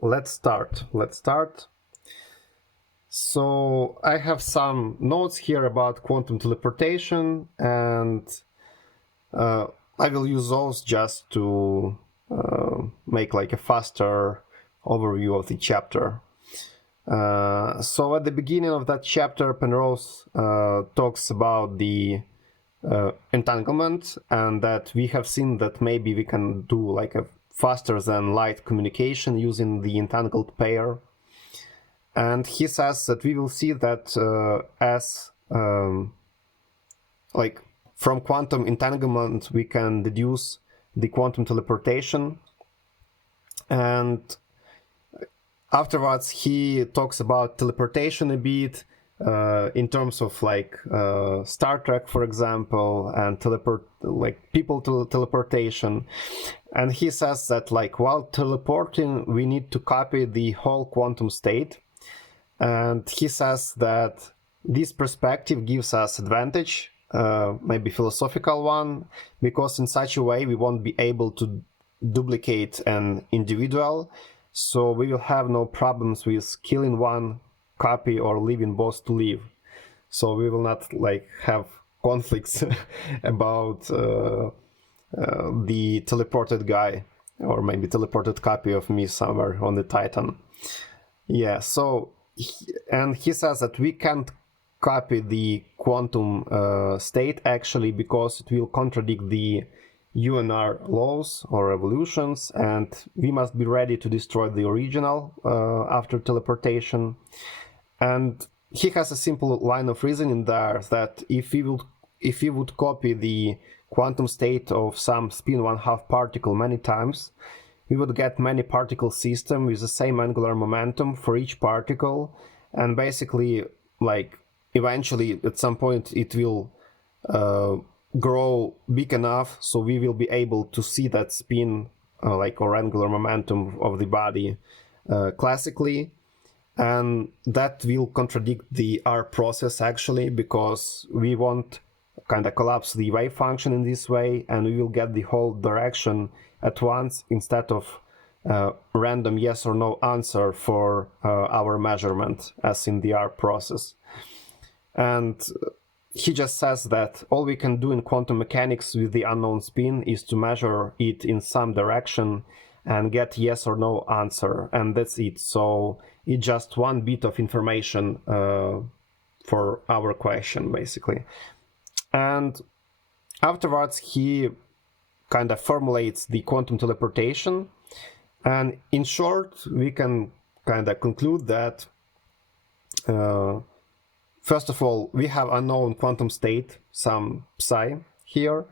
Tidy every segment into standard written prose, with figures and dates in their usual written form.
let's start. So I have some notes here about quantum teleportation, and I will use those just to make like a faster overview of the chapter. So at the beginning of that chapter, Penrose talks about the entanglement, and that we have seen that maybe we can do like a faster than light communication using the entangled pair. And he says that we will see that as like from quantum entanglement we can deduce the quantum teleportation. And afterwards he talks about teleportation a bit in terms of like Star Trek, for example, and people teleportation. And he says that like while teleporting we need to copy the whole quantum state. And he says that this perspective gives us advantage, maybe philosophical one, because in such a way we won't be able to duplicate an individual, so we will have no problems with killing one copy or leaving both to live. So we will not like have conflicts about the teleported guy or maybe teleported copy of me somewhere on the Titan. Yeah, so and he says that we can't copy the quantum state actually because it will contradict the UNR laws or evolutions, and we must be ready to destroy the original after teleportation. And he has a simple line of reasoning there that if we would copy the quantum state of some spin 1/2 particle many times, we would get many particle system with the same angular momentum for each particle, and basically like eventually at some point it will grow big enough so we will be able to see that spin or angular momentum of the body classically, and that will contradict the R process actually, because we won't kind of collapse the wave function in this way, and we will get the whole direction at once instead of random yes or no answer for our measurement as in the R process. And he just says that all we can do in quantum mechanics with the unknown spin is to measure it in some direction and get yes or no answer, and that's it. So it's just one bit of information for our question basically. And afterwards he kind of formulates the quantum teleportation, and in short we can kind of conclude that first of all we have unknown quantum state, some psi here,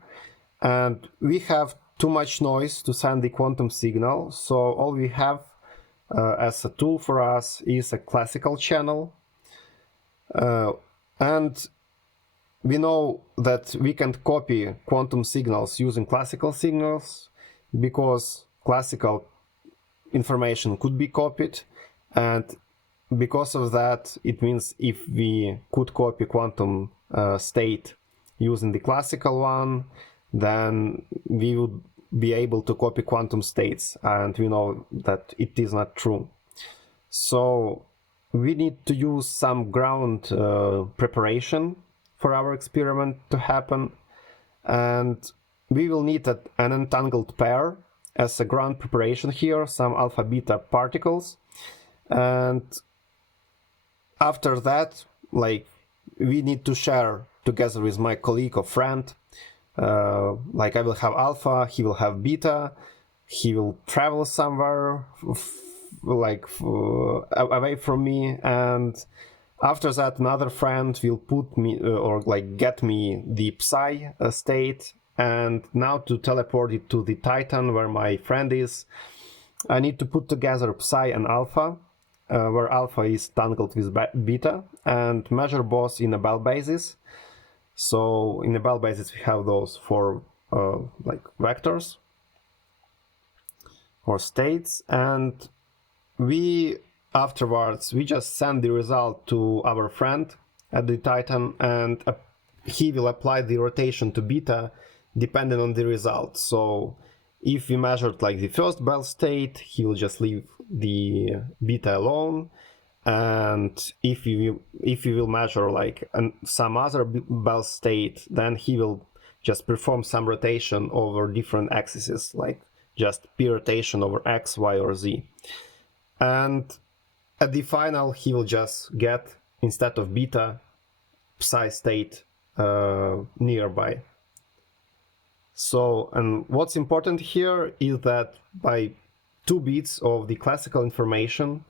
and we have too much noise to send the quantum signal, so all we have as a tool for us is a classical channel, and we know that we can copy quantum signals using classical signals because classical information could be copied, and because of that it means if we could copy quantum state using the classical one, then we would be able to copy quantum states, and we know that it is not true. So we need to use some ground preparation for our experiment to happen, and we will need an entangled pair as a ground preparation here, some alpha beta particles. And after that, like, we need to share together with my colleague or friend, like I will have alpha, he will have beta, he will travel somewhere away from me, and after that another friend will put me or like get me the psi state, and now to teleport it to the Titan where my friend is, I need to put together psi and alpha, where alpha is tangled with beta, and measure both in a Bell basis. So in the Bell basis we have those four like vectors or states, and we afterwards we just send the result to our friend at the Titan, and he will apply the rotation to beta depending on the result. So If we measured like the first Bell state, he will just leave the beta alone. And if you will measure like some other Bell state, then he will just perform some rotation over different axes, like just p rotation over x, y, or z. And at the final, he will just get, instead of beta, psi state nearby. So, and what's important here is that by 2 bits of the classical information,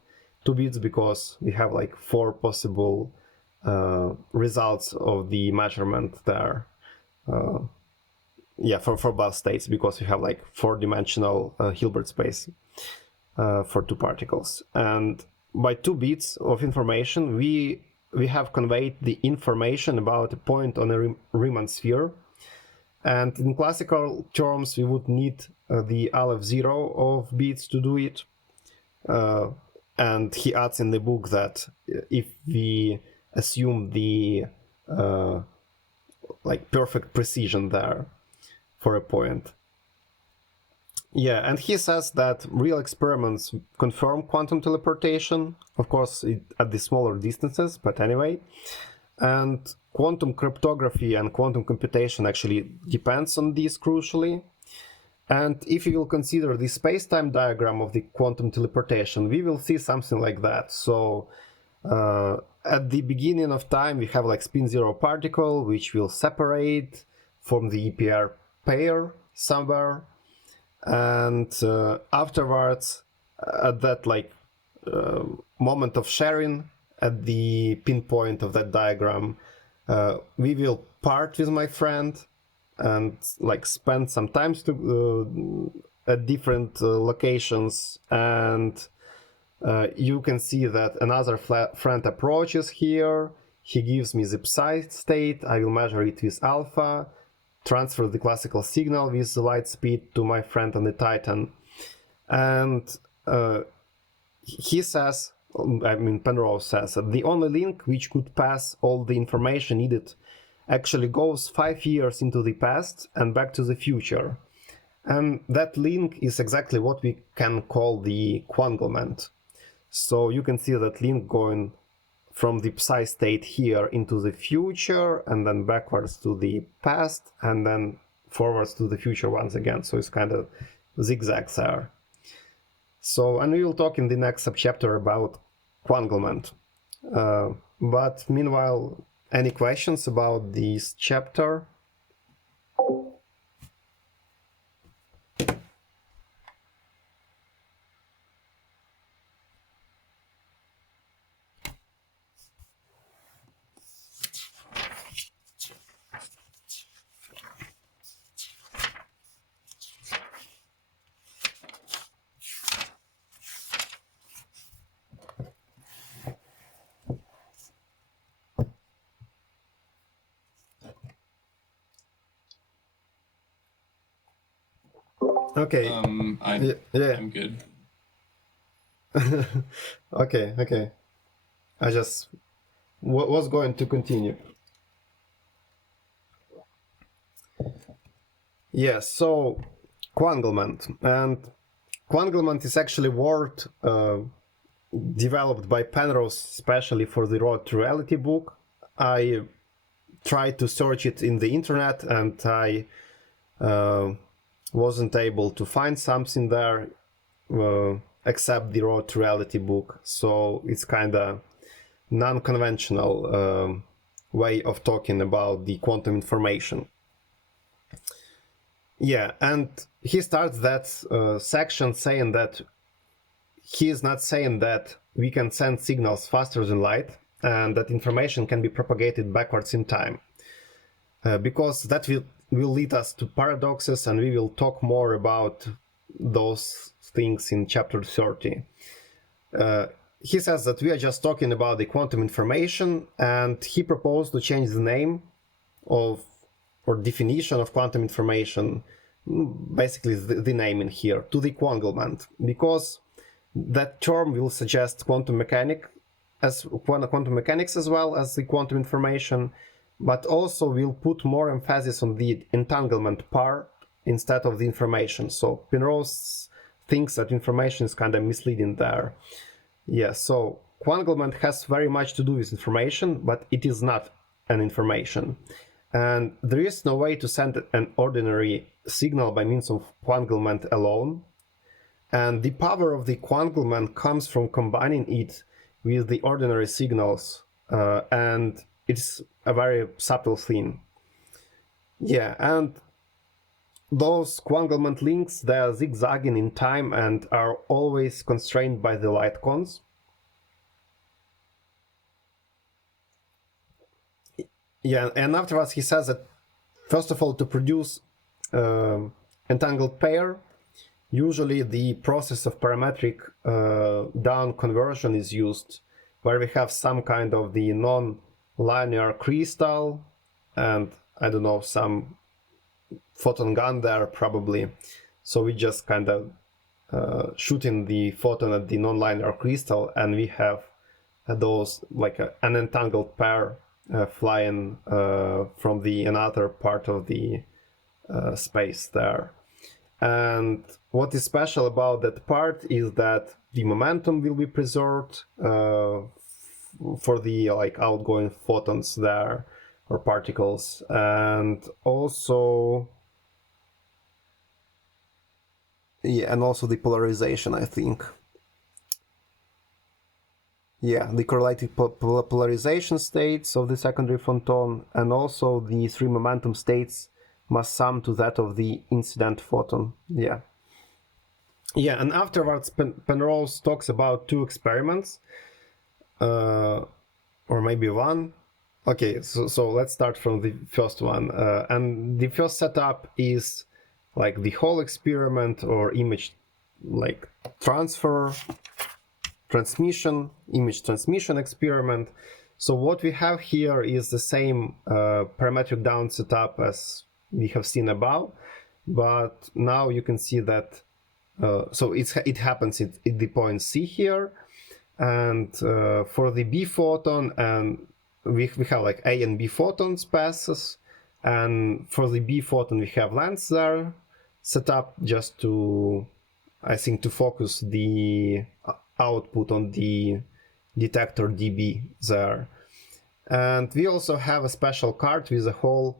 2 bits because we have like 4 possible results of the measurement there. Yeah, for Bell states, because we have like 4-dimensional Hilbert space for 2 particles. And by 2 bits of information, we have conveyed the information about a point on a Riemann sphere. And in classical terms, we would need the Aleph 0 of bits to do it. And he adds in the book that if we assume the like perfect precision there for a point. Yeah, and he says that real experiments confirm quantum teleportation, of course at the smaller distances, but anyway. And quantum cryptography and quantum computation actually depends on this crucially. And if you will consider the space-time diagram of the quantum teleportation, we will see something like that. So at the beginning of time, we have like spin zero particle, which will separate from the EPR pair somewhere. And afterwards, at that like moment of sharing, at the pinpoint of that diagram, we will part with my friend and like spend some time at different locations, and you can see that another friend approaches here. He gives me the psi state. I will measure it with alpha, transfer the classical signal with the light speed to my friend on the Titan, and he says, I mean Penrose says, that the only link which could pass all the information needed actually goes 5 years into the past and back to the future. And that link is exactly what we can call the Quanglement. So you can see that link going from the psi state here into the future, and then backwards to the past, and then forwards to the future once again. So it's kind of zigzags there. So, and we will talk in the next subchapter about Quanglement. But meanwhile, any questions about this chapter? Okay. I'm good. Okay. I just was going to continue. Yeah, so Quanglement. And Quanglement is actually a word developed by Penrose especially for the Road to Reality book. I tried to search it in the internet, and I wasn't able to find something there except the Road to Reality book. So it's kind of non-conventional way of talking about the quantum information. Yeah, and he starts that section saying that he is not saying that we can send signals faster than light and that information can be propagated backwards in time, because that will lead us to paradoxes, and we will talk more about those things in chapter 30. He says that we are just talking about the quantum information, and he proposed to change the name of, or definition of quantum information, basically the name in here, to the Quanglement, because that term will suggest quantum mechanics as well as the quantum information, but also will put more emphasis on the entanglement part instead of the information. So Penrose thinks that information is kind of misleading there. Yeah, so Quanglement has very much to do with information, but it is not an information. And there is no way to send an ordinary signal by means of Quanglement alone. And the power of the Quanglement comes from combining it with the ordinary signals, and it's a very subtle thing. Yeah, and those Quanglement links, they are zigzagging in time and are always constrained by the light cons. Yeah, and afterwards he says that, first of all, to produce entangled pair, usually the process of parametric down conversion is used, where we have some kind of the non-linear crystal and, I don't know, some photon gun there probably. So we just kind of shooting the photon at the non-linear crystal, and we have those like an entangled pair flying from the another part of the space there. And what is special about that part is that the momentum will be preserved for the like outgoing photons there or particles, and also the polarization, I think. Yeah, the correlated polarization states of the secondary photon, and also the three momentum states must sum to that of the incident photon. Yeah, and afterwards Penrose talks about two experiments, or maybe one. Okay, so let's start from the first one. And the first setup is like the whole experiment or image like image transmission experiment. So what we have here is the same parametric down setup as we have seen above, but now you can see that so it happens at the point C here, and for the B photon, and we have like A and B photons passes, and for the B photon we have lengths there set up just to, I think, to focus the output on the detector dB there. And we also have a special card with a hole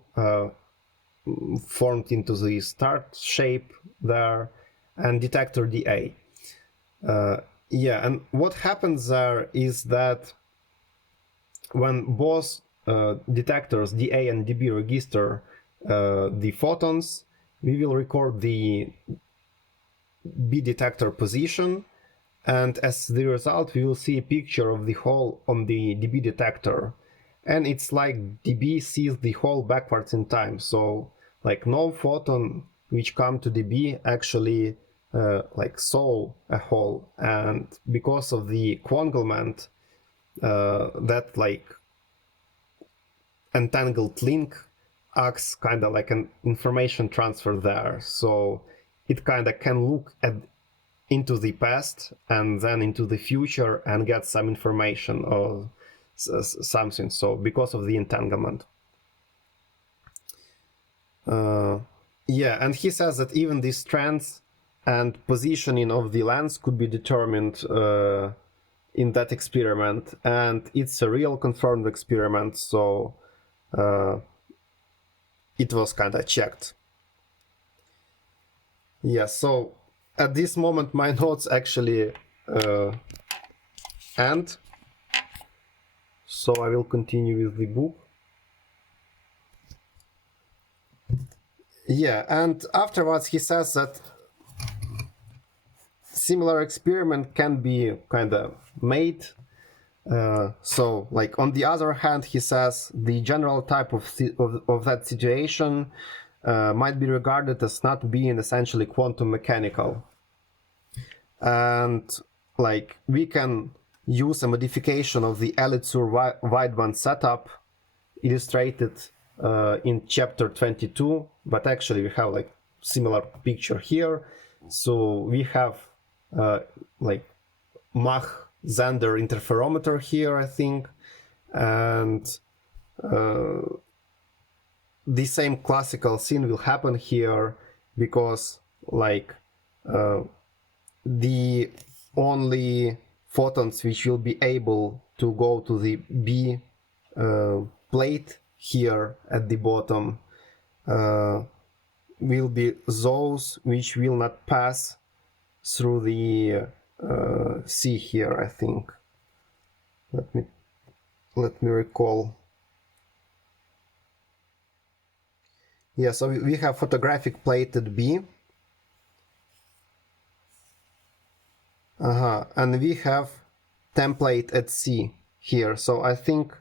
formed into the start shape there, and detector dA. And what happens there is that when both detectors dA and dB register the photons, we will record the B detector position, and as the result we will see a picture of the hole on the dB detector, and it's like dB sees the hole backwards in time. So like no photon which come to dB actually like saw a hole, and because of the Quanglement, that like entangled link acts kind of like an information transfer there. So it kind of can look into the past and then into the future and get some information or something. So because of the entanglement. And he says that even the strength and positioning of the lens could be determined in that experiment, and it's a real confirmed experiment, so it was kind of checked. So at this moment my notes actually end, so I will continue with the book. And afterwards he says that similar experiment can be kind of made. So like on the other hand, he says the general type of that situation might be regarded as not being essentially quantum mechanical, and like we can use a modification of the Elitsur wideband setup illustrated in chapter 22, but actually we have like similar picture here. So we have like Mach Zander interferometer here, I think, and the same classical scene will happen here because like the only photons which will be able to go to the B plate here at the bottom will be those which will not pass through the C here, I think. Let me recall. Yeah, so we have photographic plate at B. And we have template at C here. So I think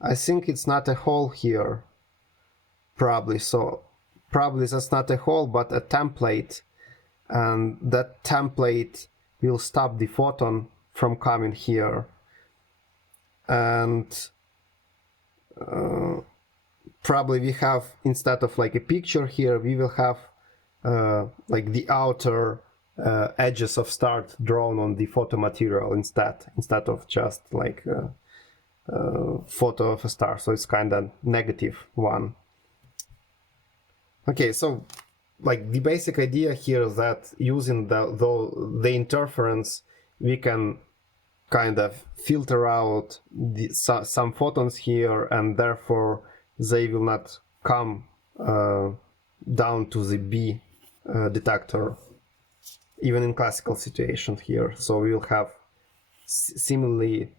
it's not a hole here. Probably. So probably that's not a hole, but a template. And that template will stop the photon from coming here. And probably we have, instead of like a picture here, we will have like the outer edges of start drawn on the photo material instead of just like a photo of a star. So it's kind of negative one. Okay, so like the basic idea here is that using the interference, we can kind of filter out some photons here, and therefore they will not come down to the B detector, even in classical situations here. So we will have similarly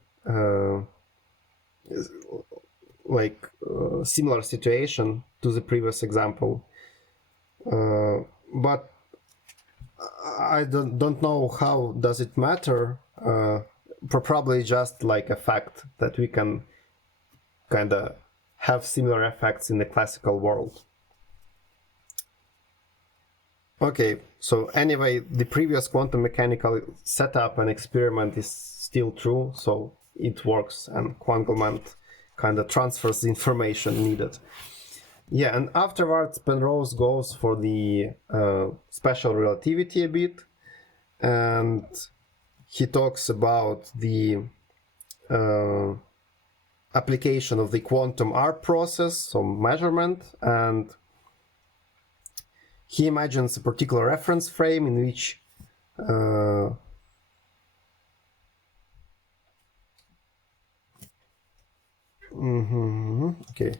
similar situation to the previous example, but I don't know how does it matter. Probably just like a fact that we can kind of have similar effects in the classical world. Okay, so anyway, the previous quantum mechanical setup and experiment is still true, so it works, and Quanglement kind of transfers the information needed. Yeah, and afterwards Penrose goes for the special relativity a bit, and he talks about the application of the quantum R process, so measurement, and he imagines a particular reference frame in which okay,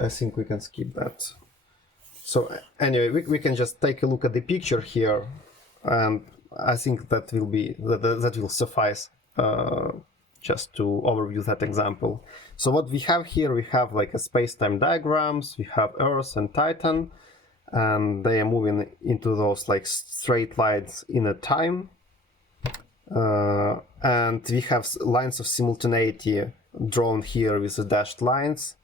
I think we can skip that. So anyway, we can just take a look at the picture here, and I think that will suffice just to overview that example. So what we have here, we have like a space-time diagrams, we have Earth and Titan, and they are moving into those like straight lines in a time. And we have lines of simultaneity drawn here with the dashed lines.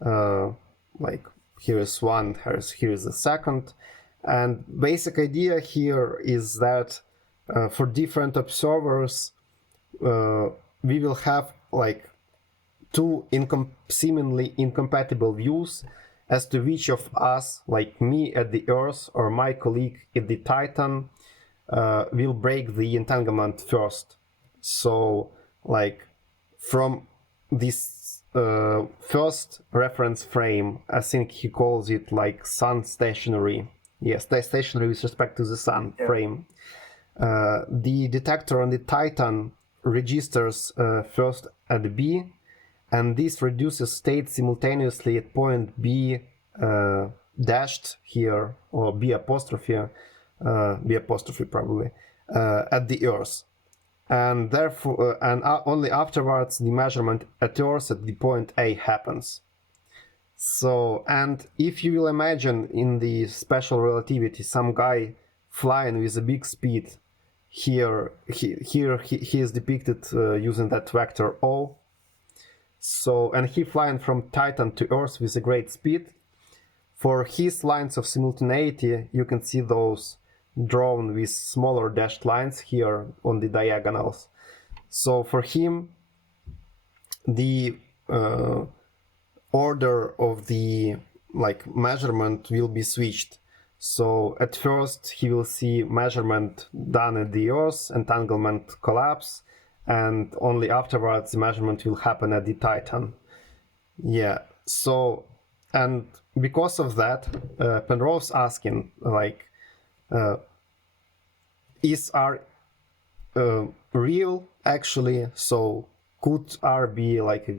Like here is one, here is the second. And basic idea here is that for different observers, we will have like two seemingly incompatible views as to which of us, like me at the Earth or my colleague at the Titan, will break the entanglement first. So like from this first reference frame, I think he calls it like sun stationary. Yes, stationary with respect to the sun frame. The detector on the Titan registers first at B, and this reduces state simultaneously at point B dashed here, or B apostrophe probably, at the Earth. And therefore, only afterwards the measurement at Earth at the point A happens. So, and if you will imagine in the special relativity some guy flying with a big speed, here he is depicted using that vector O. So, and he flying from Titan to Earth with a great speed. For his lines of simultaneity, you can see those drawn with smaller dashed lines here on the diagonals. So for him, the order of the like measurement will be switched. So at first he will see measurement done at the Earth, entanglement collapse, and only afterwards the measurement will happen at the Titan. Yeah, so, and because of that, Penrose asking like, is R real actually? So could R be like a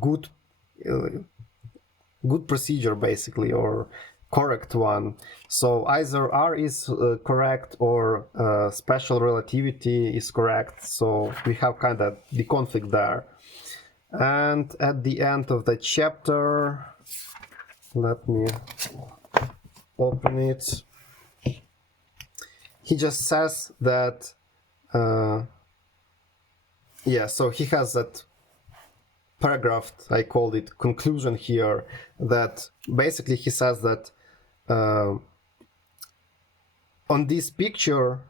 good good procedure basically, or correct one? So either R is correct or special relativity is correct. So we have kind of the conflict there. And at the end of the chapter, let me open it. He just says that so he has that paragraph, I called it conclusion here, that basically he says that on this picture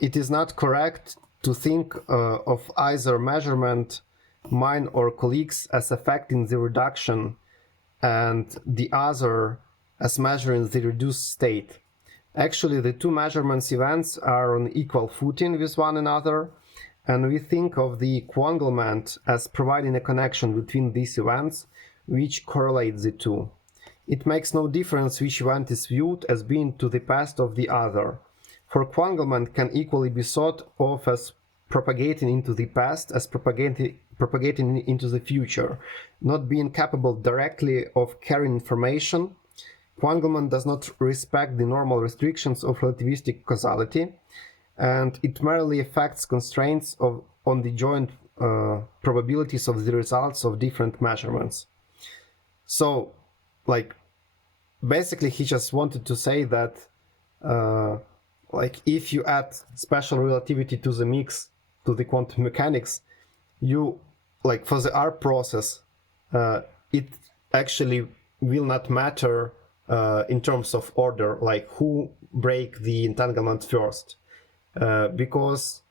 it is not correct to think of either measurement, mine or colleagues, as affecting the reduction and the other as measuring the reduced state. Actually, the two measurements events are on equal footing with one another, and we think of the Quanglement as providing a connection between these events, which correlates the two. It makes no difference which event is viewed as being to the past of the other, for Quanglement can equally be thought of as propagating into the past as propagating into the future, not being capable directly of carrying information. Quanglement does not respect the normal restrictions of relativistic causality, and it merely affects constraints on the joint probabilities of the results of different measurements. So, like, basically he just wanted to say that like if you add special relativity to the mix, to the quantum mechanics, you, like, for the R process, it actually will not matter in terms of order, like who break the entanglement first, because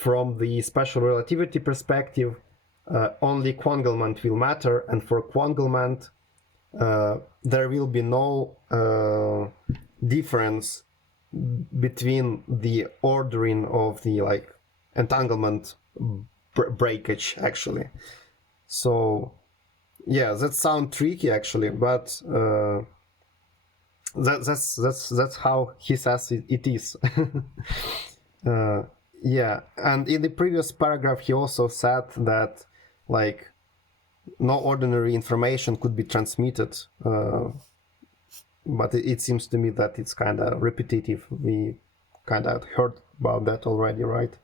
from the special relativity perspective, only Quanglement will matter, and for Quanglement there will be no difference between the ordering of the, like, entanglement breakage actually. So yeah, that sounds tricky actually, but that's how he says it is. Yeah, and in the previous paragraph he also said that, like, no ordinary information could be transmitted, but it seems to me that it's kind of repetitive. We kind of heard about that already, right?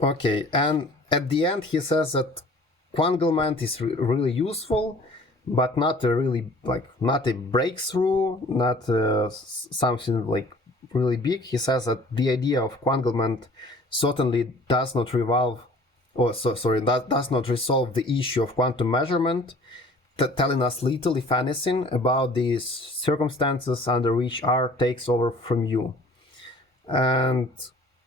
Okay, and at the end he says that Quanglement is really useful, but not a really, like, not a breakthrough, not something like really big. He says that the idea of Quanglement certainly does not does not resolve the issue of quantum measurement, telling us little, if anything, about the circumstances under which R takes over from U. And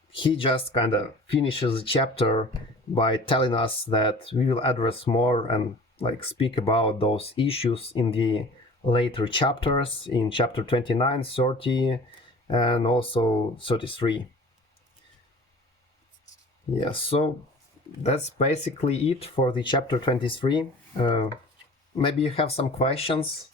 he just kind of finishes the chapter by telling us that we will address more and, like, speak about those issues in the later chapters, in chapter 29, 30, and also 33. Yeah, so that's basically it for the chapter 23. Maybe you have some questions?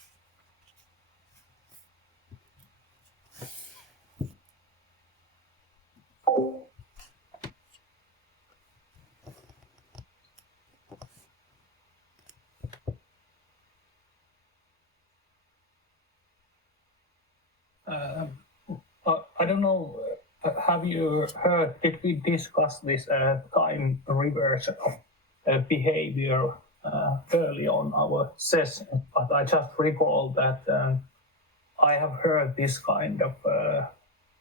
I don't know, have you heard, did we discuss this time reversion of behavior early on our session? But I just recall that I have heard this kind of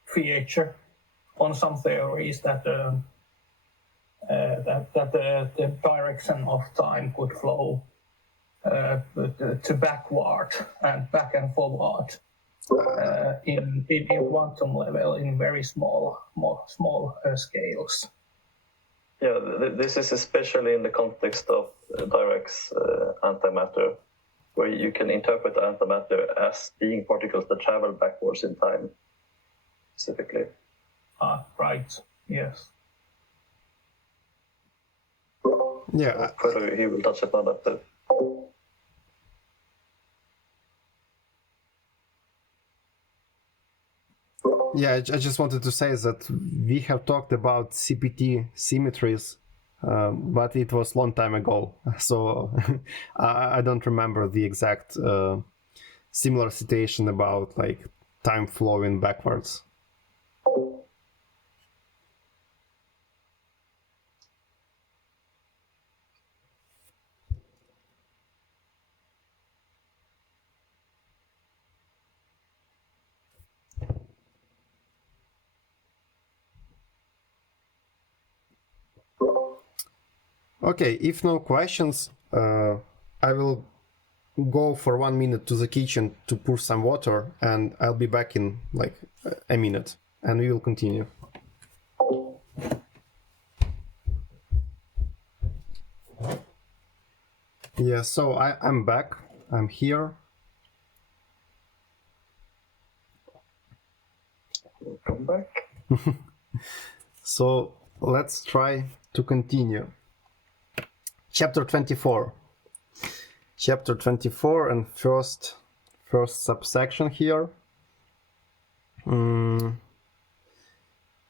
feature on some theories that the direction of time could flow to backward and back and forward. In quantum level, in very small scales. Yeah, this is especially in the context of Dirac's antimatter, where you can interpret the antimatter as being particles that travel backwards in time, specifically. Right, yes. Yeah. Further, he will touch upon that. Yeah, and in the previous paragraph he also said that, like, no ordinary information could be transmitted, but it seems to me that it's kind of repetitive. We kind of heard about that already, right? Right, yes. Further, he will touch upon that. Yeah, I just wanted to say that we have talked about CPT symmetries, but it was long time ago, so I don't remember the exact similar situation about like time flowing backwards. Okay, if no questions, I will go for 1 minute to the kitchen to pour some water, and I'll be back in like a minute, and we will continue. Yeah, so I'm back. I'm here. Come back. So let's try to continue. Chapter 24. Chapter 24 and first subsection here.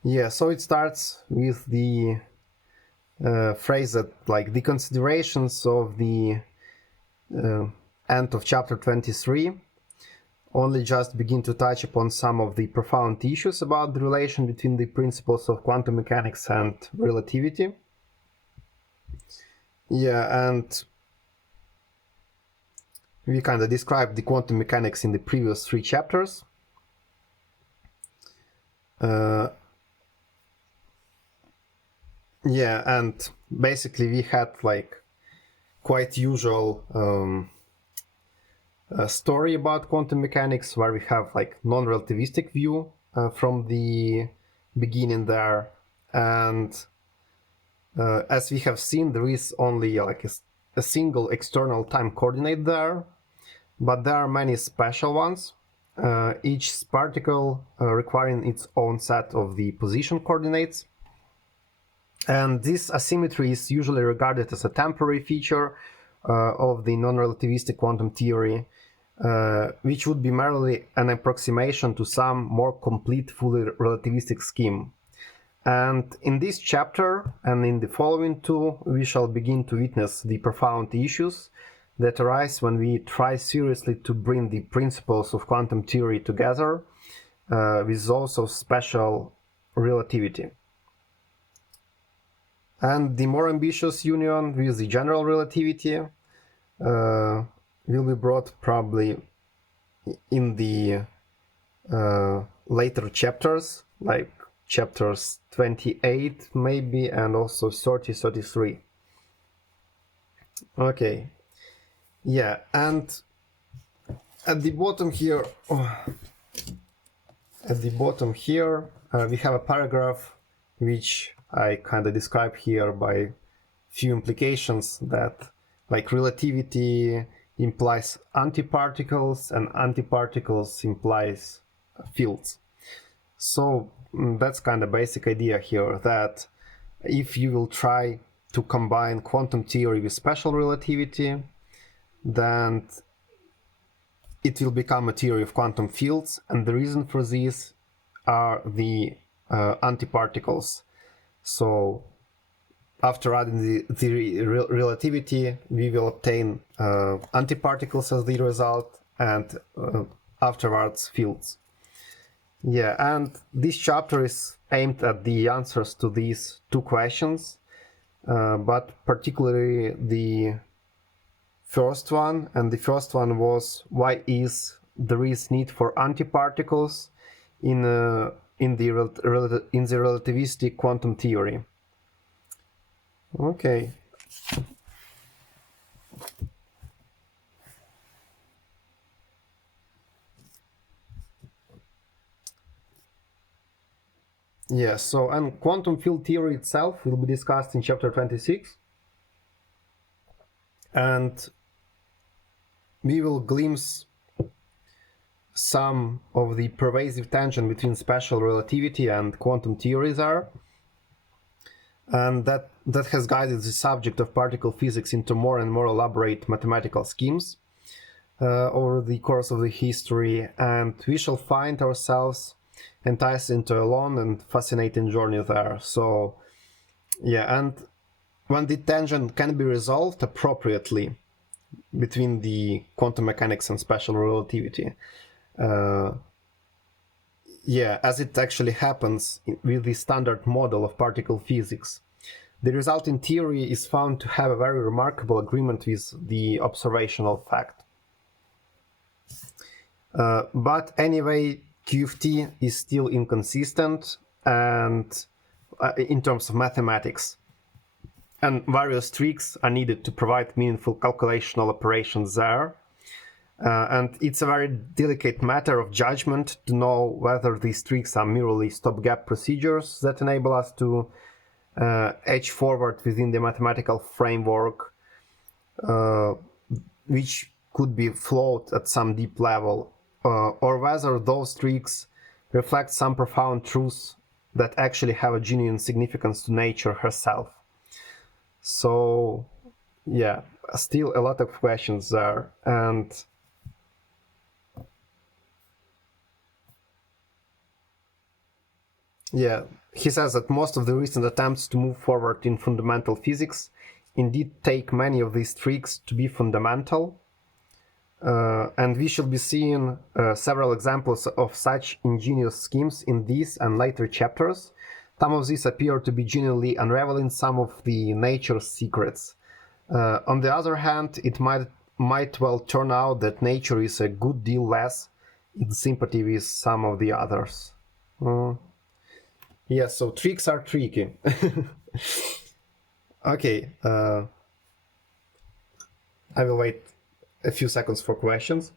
Yeah, so it starts with the phrase that like the considerations of the end of chapter 23 only just begin to touch upon some of the profound issues about the relation between the principles of quantum mechanics and relativity. Yeah, and we kind of described the quantum mechanics in the previous 3 chapters. Yeah, and basically we had like quite usual story about quantum mechanics, where we have like non-relativistic view from the beginning there, and as we have seen, there is only like a single external time coordinate there, but there are many special ones, each particle requiring its own set of the position coordinates. And this asymmetry is usually regarded as a temporary feature of the non-relativistic quantum theory, which would be merely an approximation to some more complete, fully relativistic scheme. And in this chapter and in the following 2, we shall begin to witness the profound issues that arise when we try seriously to bring the principles of quantum theory together with those of special relativity. And the more ambitious union with the general relativity will be brought probably in the later chapters, like chapters 28 maybe, and also 30, 33. Okay. Yeah, and at the bottom here, we have a paragraph which I kind of describe here by few implications, that like relativity implies antiparticles and antiparticles implies fields. So that's kind of basic idea here, that if you will try to combine quantum theory with special relativity, then it will become a theory of quantum fields, and the reason for this are the antiparticles. So after adding the relativity, we will obtain antiparticles as the result, and afterwards fields. Yeah, and this chapter is aimed at the answers to these 2 questions, but particularly the first one, and the first one was why there is need for antiparticles in the relativistic quantum theory. Okay. Yeah, so and quantum field theory itself will be discussed in chapter 26. And we will glimpse some of the pervasive tension between special relativity and quantum theories are. And that has guided the subject of particle physics into more and more elaborate mathematical schemes over the course of the history. And we shall find ourselves entice into a long and fascinating journey there. So, yeah, and when the tension can be resolved appropriately between the quantum mechanics and special relativity, as it actually happens with the standard model of particle physics, the resulting theory is found to have a very remarkable agreement with the observational fact. But anyway, QFT is still inconsistent and in terms of mathematics, and various tricks are needed to provide meaningful calculational operations there. And it's a very delicate matter of judgment to know whether these tricks are merely stopgap procedures that enable us to edge forward within the mathematical framework, which could be flawed at some deep level, or whether those tricks reflect some profound truths that actually have a genuine significance to nature herself. So, yeah, still a lot of questions there. And yeah, he says that most of the recent attempts to move forward in fundamental physics indeed take many of these tricks to be fundamental. And we shall be seeing several examples of such ingenious schemes in these and later chapters. Some of these appear to be genuinely unraveling some of the nature's secrets. On the other hand, it might well turn out that nature is a good deal less in sympathy with some of the others. Yeah, so tricks are tricky. Okay, I will wait a few seconds for questions.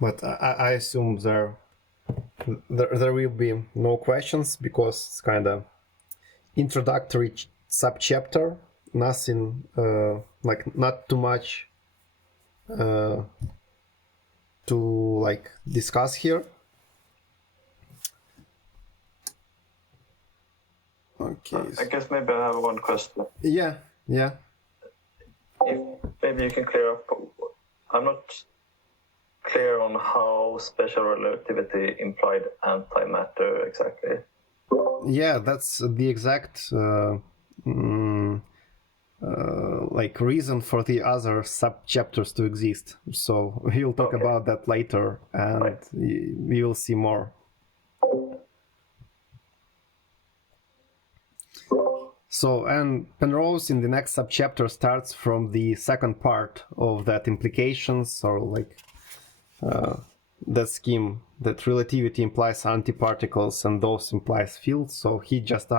But I assume there will be no questions because it's kind of introductory subchapter. Nothing not too much to discuss here. Okay. I guess maybe I have one question. Yeah. If maybe you can clear up. I'm not clear on how special relativity implied antimatter exactly. Yeah, that's the exact reason for the other sub-chapters to exist. So we'll talk about that later, and we will see more. So, and Penrose in the next sub-chapter starts from the second part of that implications, or that scheme that relativity implies antiparticles and those implies fields. So he just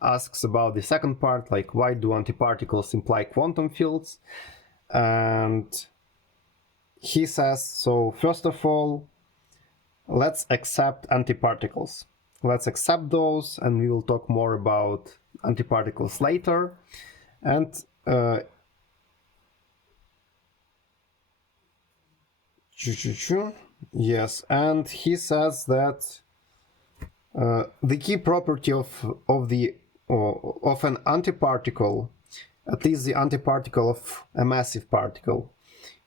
asks about the second part, why do antiparticles imply quantum fields? And he says, so first of all, let's accept antiparticles. Let's accept those, and we will talk more about antiparticles later. And yes, and he says that the key property of an antiparticle, at least the antiparticle of a massive particle,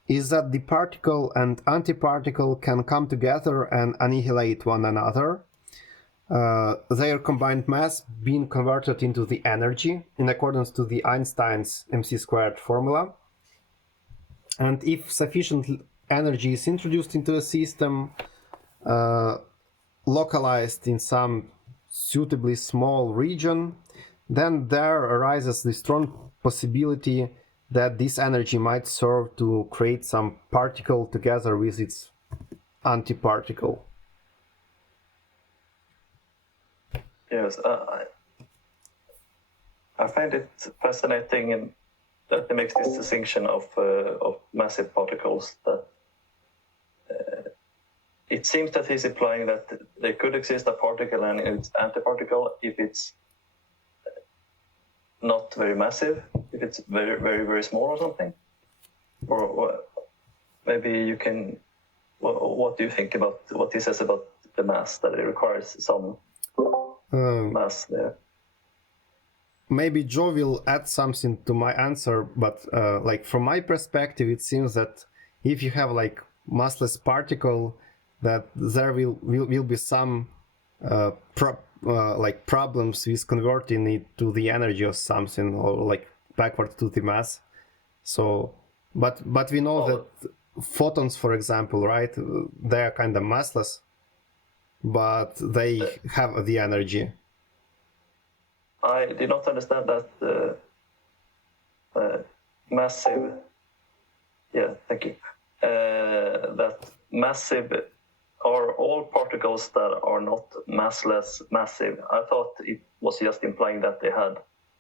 is that the particle and antiparticle can come together and annihilate one another. Their combined mass being converted into the energy in accordance to the Einstein's mc² formula. And if sufficient energy is introduced into a system, localized in some suitably small region, then there arises the strong possibility that this energy might serve to create some particle together with its antiparticle. Yes, I find it fascinating that he makes this distinction of massive particles. That it seems that he's implying that there could exist a particle and its antiparticle if it's not very massive, if it's very, very, very small or something. Or maybe you can. What do you think about what he says about the mass, that it requires some mass there? Maybe Joe will add something to my answer, but from my perspective, it seems that if you have like massless particle, that there will be some like problems with converting it to the energy of something, or like backward to the mass. So, but we know that photons, for example, right, they are kind of massless, but they have the energy. I did not understand that massive. Yeah, thank you. That massive are all particles that are not massless massive. I thought it was just implying that they had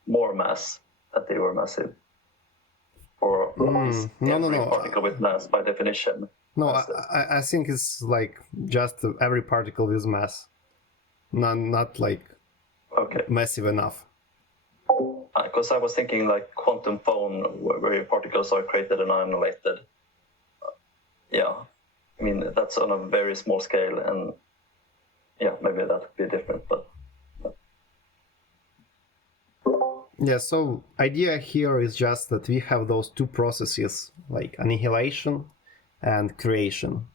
more mass, that they were massive. Or every particle with mass by definition. No, I think it's like just every particle with mass, not like massive enough. Because I was thinking like quantum phone, where particles are created and annihilated. Yeah, I mean that's on a very small scale, and yeah, maybe that would be different, but. Yeah, so idea here is just that we have those two processes, like annihilation and creation.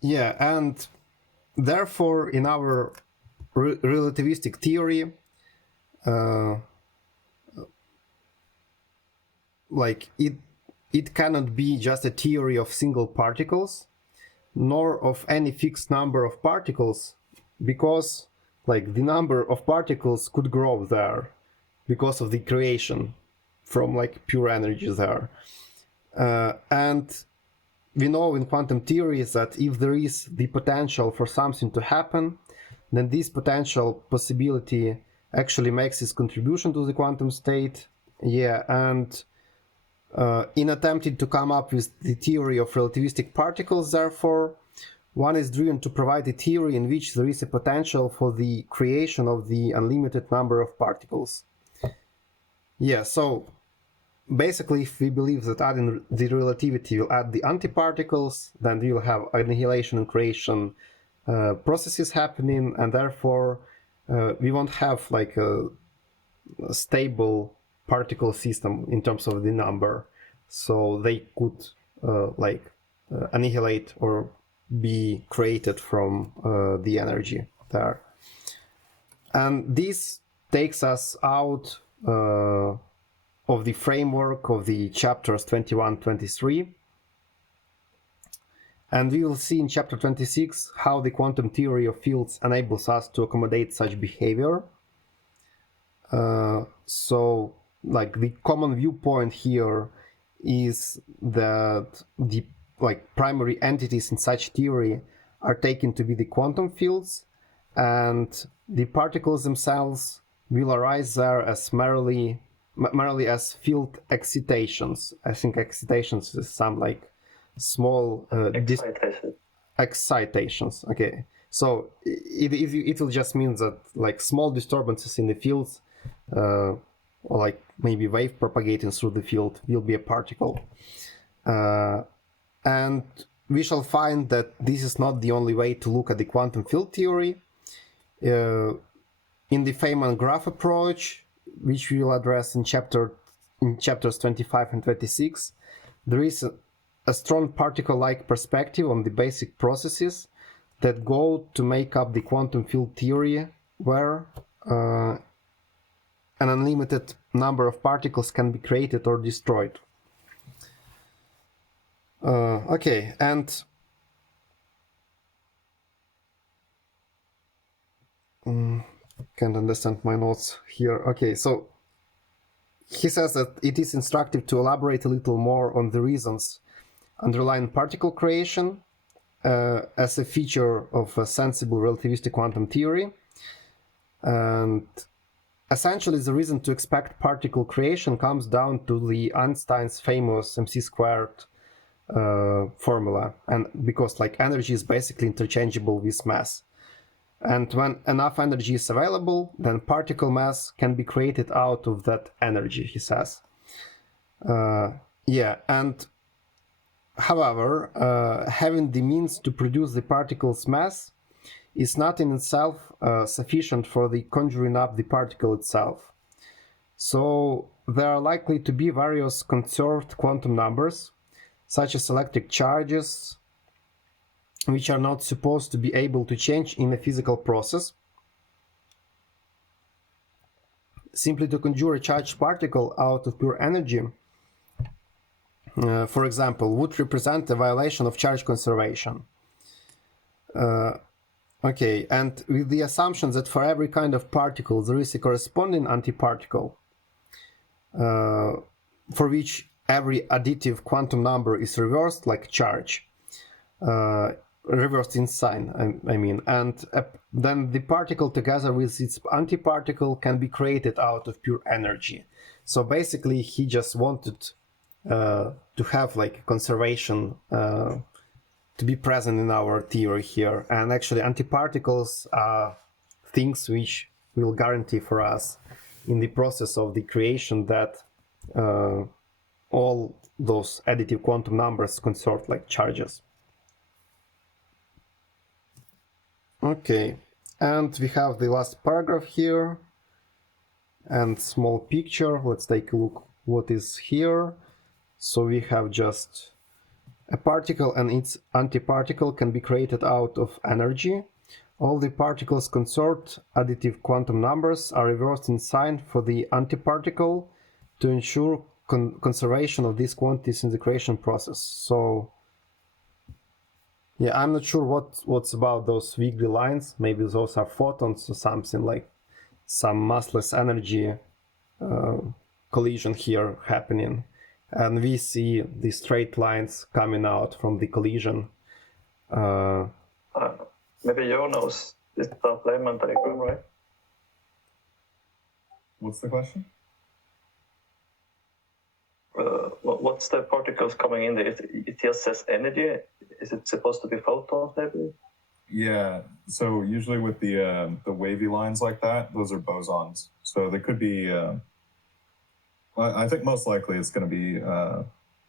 Yeah, and therefore in our relativistic theory, like it cannot be just a theory of single particles, nor of any fixed number of particles, because like the number of particles could grow there because of the creation from like pure energy there. And we know in quantum theory that if there is the potential for something to happen, then this potential possibility actually makes its contribution to the quantum state. Yeah, and in attempting to come up with the theory of relativistic particles, therefore, one is driven to provide a theory in which there is a potential for the creation of the unlimited number of particles. Yeah, so basically, if we believe that adding the relativity will add the antiparticles, then we will have annihilation and creation processes happening, and therefore we won't have like a stable particle system in terms of the number, so they could annihilate or be created from the energy there. And this takes us out of the framework of the chapters 21-23, and we will see in chapter 26 how the quantum theory of fields enables us to accommodate such behavior. So like the common viewpoint here is that the primary entities in such theory are taken to be the quantum fields, and the particles themselves will arise there as merely as field excitations. I think excitations is some like small excitations. Okay, so it will just mean that like small disturbances in the fields, or like maybe wave propagating through the field, will be a particle. And we shall find that this is not the only way to look at the quantum field theory. In the Feynman graph approach, which we will address in chapters 25 and 26, there is a strong particle-like perspective on the basic processes that go to make up the quantum field theory, where an unlimited number of particles can be created or destroyed. Okay, and can't understand my notes here. Okay, so he says that it is instructive to elaborate a little more on the reasons underlying particle creation as a feature of a sensible relativistic quantum theory. And essentially, the reason to expect particle creation comes down to the Einstein's famous MC² formula, and because like energy is basically interchangeable with mass. And when enough energy is available, then particle mass can be created out of that energy, he says. Yeah, and however, having the means to produce the particle's mass is not in itself sufficient for the conjuring up the particle itself. So there are likely to be various conserved quantum numbers, such as electric charges, which are not supposed to be able to change in a physical process. Simply to conjure a charged particle out of pure energy, for example, would represent a violation of charge conservation. Okay, and with the assumption that for every kind of particle there is a corresponding antiparticle, for which every additive quantum number is reversed like charge, reversed in sign, I mean, and then the particle together with its antiparticle can be created out of pure energy. So basically he just wanted to have like conservation to be present in our theory here, and actually antiparticles are things which will guarantee for us in the process of the creation that all those additive quantum numbers consort like charges. Okay, and we have the last paragraph here and small picture. Let's take a look what is here. So we have just a particle and its antiparticle can be created out of energy. All the particles consort additive quantum numbers are reversed in sign for the antiparticle to ensure conservation of these quantities in the creation process. So yeah, I'm not sure what's about those wiggly lines. Maybe those are photons or something, like some massless energy collision here happening. And we see the straight lines coming out from the collision. Maybe Joe knows. It's the Playman diagram, right? What's the question? What's the particles coming in there? It just says energy. Is it supposed to be photons, maybe? Yeah. So usually with the wavy lines like that, those are bosons. So they could be. I think most likely it's going to be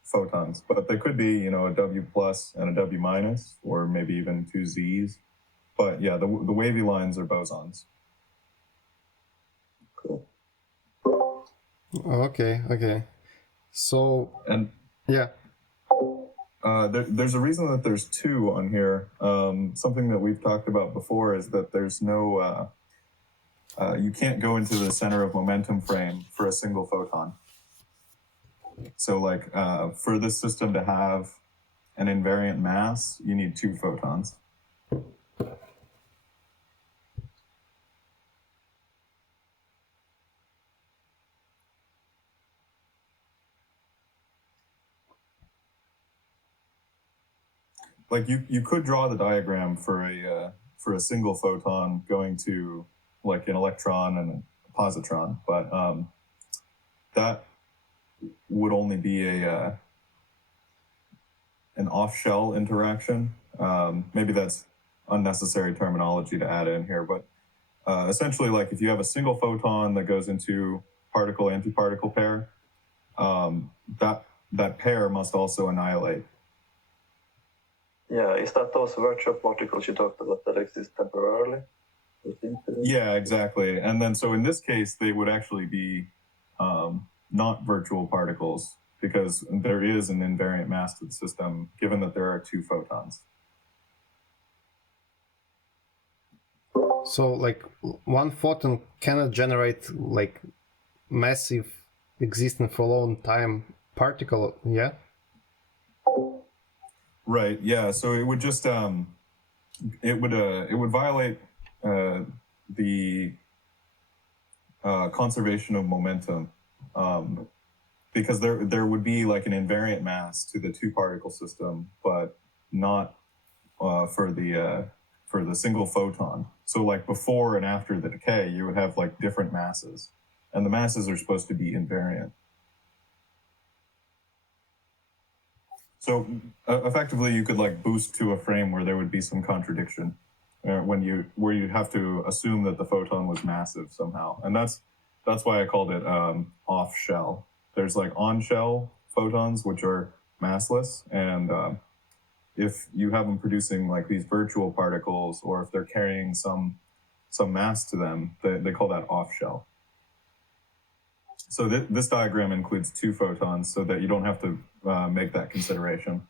photons, but they could be, a W plus and a W minus, or maybe even two Z's. But yeah, the wavy lines are bosons. Cool. Okay. So and yeah. There's a reason that there's two on here. Something that we've talked about before is that there's no. You can't go into the center of momentum frame for a single photon. So like for this system to have an invariant mass, you need two photons. Like you could draw the diagram for a single photon going to like an electron and a positron, but that would only be an off-shell interaction. Maybe that's unnecessary terminology to add in here, but essentially, like if you have a single photon that goes into particle-antiparticle pair, that pair must also annihilate. Yeah, is that those virtual particles you talked about that exist temporarily? Yeah, exactly. And then so in this case, they would actually be not virtual particles because there is an invariant mass to the system, given that there are two photons. So like one photon cannot generate like massive existing for a long time particle, yeah? Right. Yeah. So it would just it would violate the conservation of momentum because there would be like an invariant mass to the two particle system, but not for the single photon. So like before and after the decay, you would have like different masses, and the masses are supposed to be invariant. So effectively, you could like boost to a frame where there would be some contradiction, where you have to assume that the photon was massive somehow, and that's why I called it off shell. There's like on shell photons which are massless, and if you have them producing like these virtual particles, or if they're carrying some mass to them, they call that off shell. So this diagram includes 2 photons so that you don't have to make that consideration.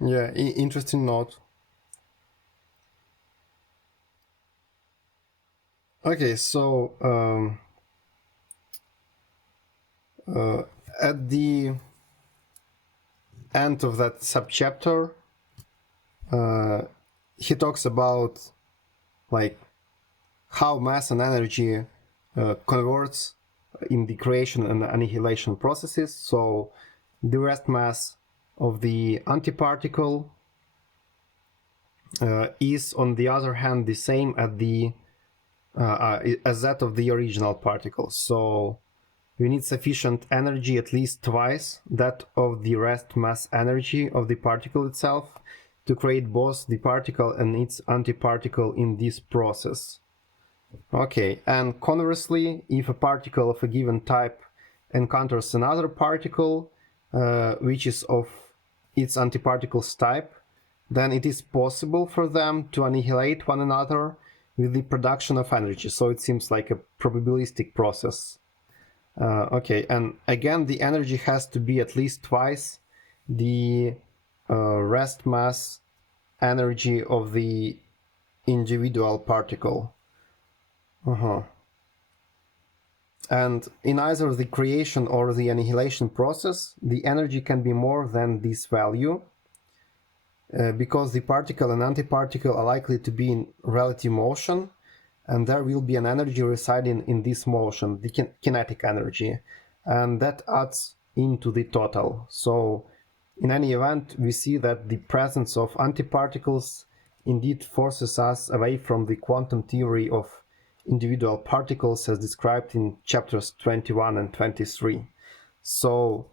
Yeah, interesting note. Okay, so at the end of that subchapter, he talks about like how mass and energy converts in the creation and annihilation processes. So the rest mass of the antiparticle is, on the other hand, the same as that of the original particle. So we need sufficient energy, at least twice that of the rest mass energy of the particle itself, to create both the particle and its antiparticle in this process. Okay, and conversely, if a particle of a given type encounters another particle which is of its antiparticle's type, then it is possible for them to annihilate one another with the production of energy. So it seems like a probabilistic process. Okay, and again, the energy has to be at least twice the rest mass energy of the individual particle. And in either the creation or the annihilation process, the energy can be more than this value, because the particle and antiparticle are likely to be in relative motion, and there will be an energy residing in this motion, the kinetic energy, and that adds into the total. So in any event, we see that the presence of antiparticles indeed forces us away from the quantum theory of individual particles as described in chapters 21 and 23. So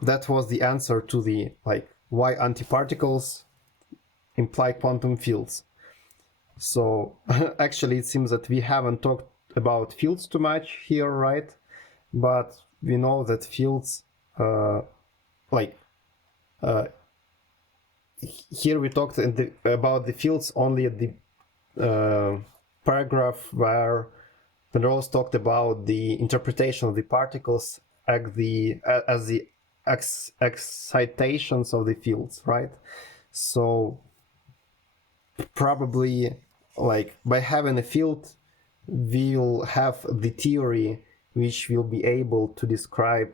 that was the answer to the why antiparticles imply quantum fields. So actually it seems that we haven't talked about fields too much here, right? But we know that fields here we talked about the fields only at the paragraph where Penrose talked about the interpretation of the particles as the excitations of the fields, right? So probably by having a field, we'll have the theory which will be able to describe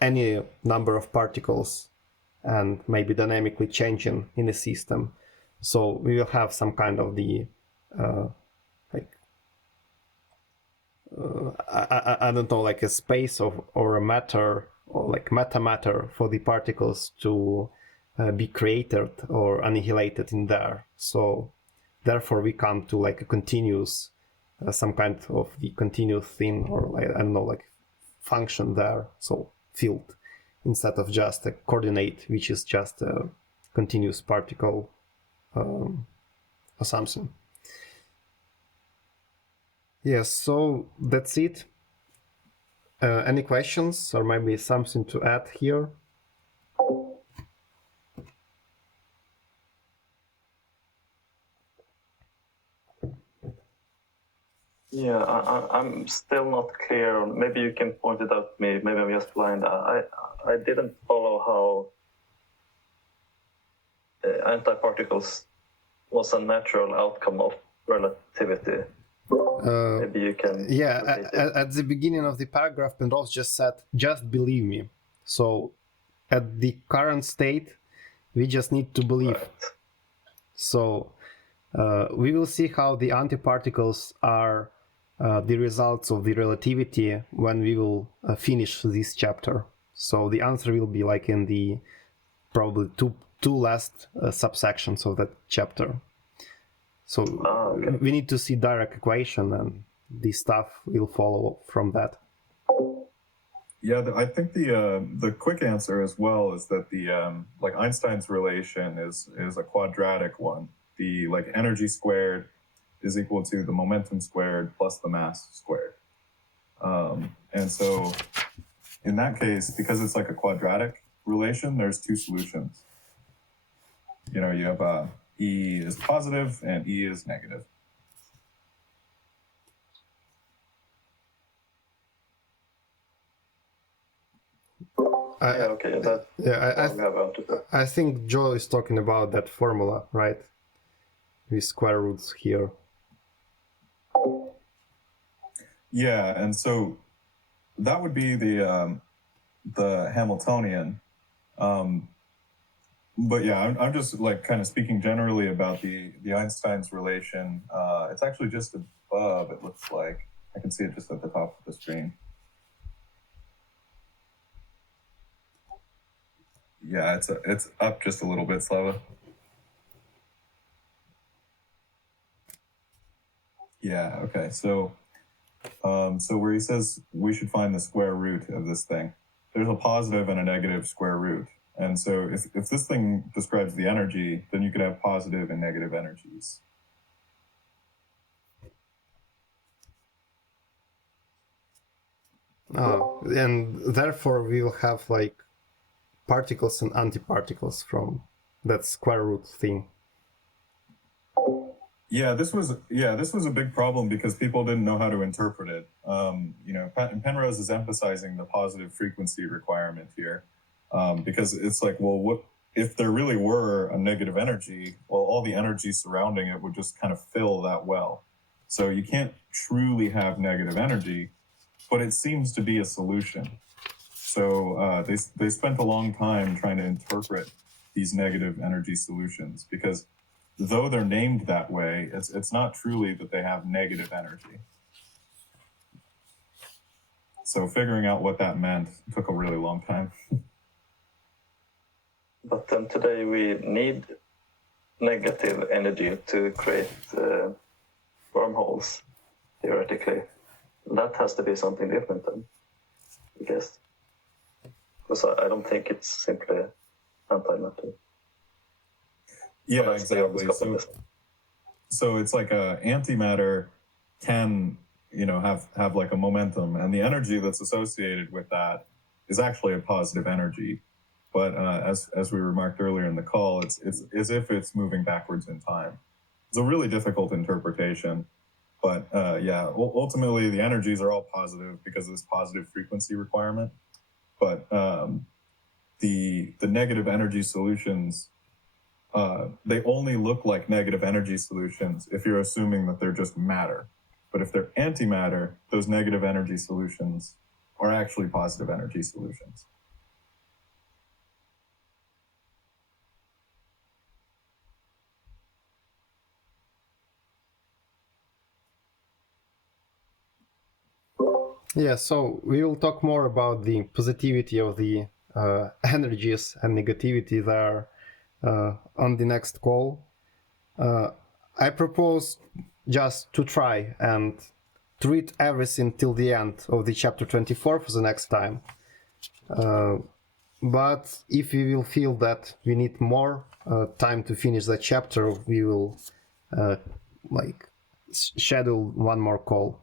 any number of particles and maybe dynamically changing in a system. So we will have some kind of the I don't know, like a space or a matter, or like metamatter for the particles to be created or annihilated in there. So therefore we come to like a continuous, some kind of the continuous thing, or I don't know, like function there. So field instead of just a coordinate, which is just a continuous particle or something. Yes, so that's it. Any questions or maybe something to add here? Yeah, I'm still not clear on. Maybe you can point it out to me. Maybe I'm just blind. I didn't follow how antiparticles was a natural outcome of relativity. Maybe you can. Yeah, at the beginning of the paragraph, Penrose just said, "Just believe me." So, at the current state, we just need to believe. Right. So, we will see how the antiparticles are the results of the relativity when we will finish this chapter. So the answer will be like in the probably two last subsections of that chapter. So okay. We need to see direct equation, and the stuff will follow from that. Yeah, I think the quick answer as well is that the like Einstein's relation is a quadratic one. The like energy squared is equal to the momentum squared plus the mass squared. And so in that case, because it's like a quadratic relation, there's two solutions. You know, you have E is positive and E is negative. I think Joe is talking about that formula, right? With square roots here. Yeah, and so that would be the Hamiltonian. But yeah, I'm just like kind of speaking generally about the Einstein's relation. It's actually just above, it looks like. I can see it just at the top of the screen. Yeah, it's up just a little bit, Slava. Yeah, okay. So where he says we should find the square root of this thing, there's a positive and a negative square root. And so if this thing describes the energy, then you could have positive and negative energies. And therefore we will have like particles and antiparticles from that square root thing. Yeah, this was a big problem because people didn't know how to interpret it. You know, Penrose is emphasizing the positive frequency requirement here, because it's like, well, what if there really were a negative energy? Well, all the energy surrounding it would just kind of fill that well. So you can't truly have negative energy, but it seems to be a solution. So they spent a long time trying to interpret these negative energy solutions because though they're named that way, it's not truly that they have negative energy. So figuring out what that meant took a really long time. But then today we need negative energy to create wormholes, theoretically. That has to be something different then, I guess. Because I don't think it's simply antimatter. Yeah, exactly. So it's like antimatter can, you know, have like a momentum, and the energy that's associated with that is actually a positive energy. But as we remarked earlier in the call, it's as if it's moving backwards in time. It's a really difficult interpretation. But yeah, ultimately the energies are all positive because of this positive frequency requirement. But the negative energy solutions, they only look like negative energy solutions if you're assuming that they're just matter. But if they're antimatter, those negative energy solutions are actually positive energy solutions. Yeah, so we will talk more about the positivity of the energies and negativity there on the next call. I propose just to try and to read everything till the end of the chapter 24 for the next time. But if we will feel that we need more time to finish the chapter, we will schedule one more call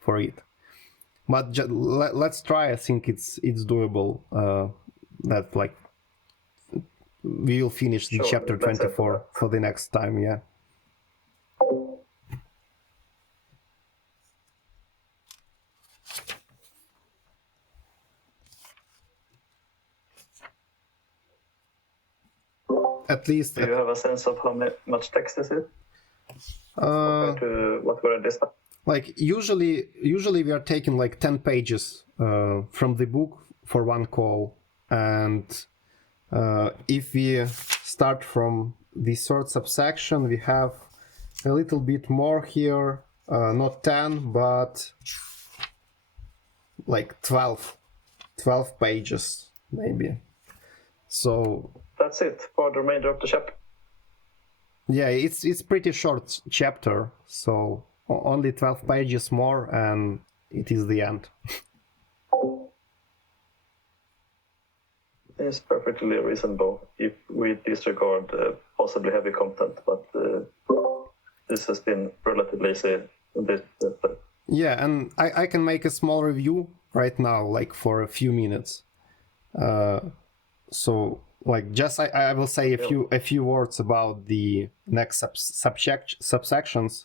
for it. But let's try. I think it's doable. That like we will finish the chapter 24 for the next time. Yeah. At least. Do you have a sense of how much text is it compared to what we read this time? Like usually we are taking like 10 pages from the book for one call, and if we start from the third subsection, we have a little bit more here, not 10 but like 12 pages maybe. So that's it for the remainder of the chapter. Yeah, it's pretty short chapter, so only 12 pages more and it is the end. It's perfectly reasonable if we disregard possibly heavy content, but this has been relatively easy. Yeah, and I can make a small review right now, like for a few minutes. So like just I will say a few words about the next subsections.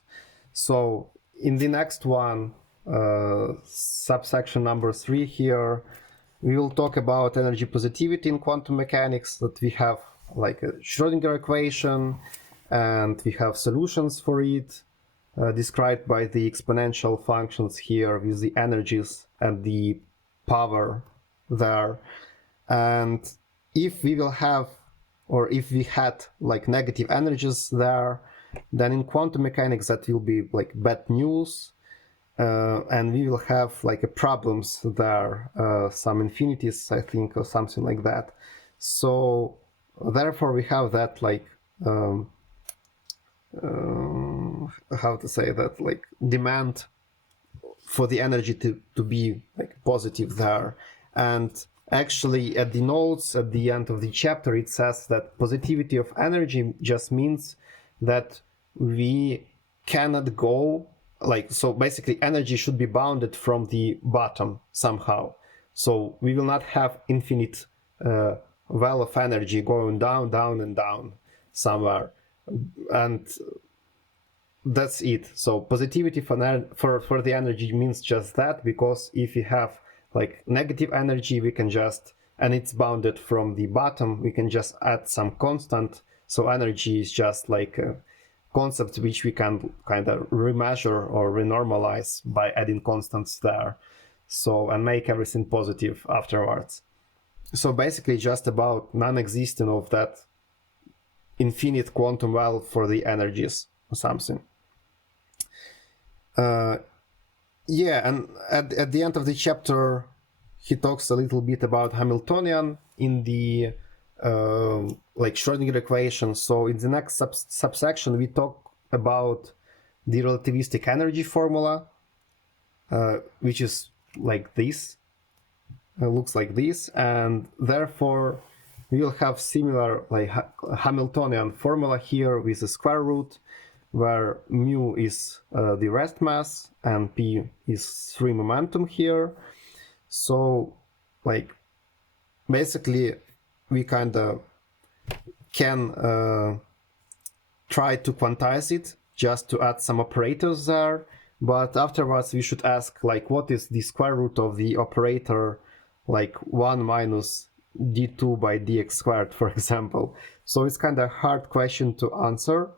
So in the next one, subsection number 3 here, we will talk about energy positivity in quantum mechanics, that we have like a Schrödinger equation and we have solutions for it, described by the exponential functions here with the energies and the power there. And if we will have, or if we had like negative energies there, then in quantum mechanics that will be like bad news, and we will have like a problems there, some infinities, I think, or something like that. So therefore we have that like how to say that, like demand for the energy to be like positive there. And actually at the notes at the end of the chapter it says that positivity of energy just means that we cannot go like, so basically energy should be bounded from the bottom somehow. So we will not have infinite well of energy going down, down and down somewhere. And that's it. So positivity for the energy means just that, because if we have like negative energy, we can just, and it's bounded from the bottom, we can just add some constant. So energy is just like a concept which we can kind of remeasure or renormalize by adding constants there. So, and make everything positive afterwards. So basically just about non-existence of that infinite quantum well for the energies or something. Yeah, and at the end of the chapter, he talks a little bit about Hamiltonian in the like Schrödinger equation. So in the next subsection, we talk about the relativistic energy formula, which is like this, looks like this, and therefore we will have similar like Hamiltonian formula here with a square root, where mu is the rest mass and p is free momentum here. So like basically we kind of can try to quantize it just to add some operators there, but afterwards we should ask like what is the square root of the operator like 1 minus d2 by dx squared, for example. So it's kind of hard question to answer.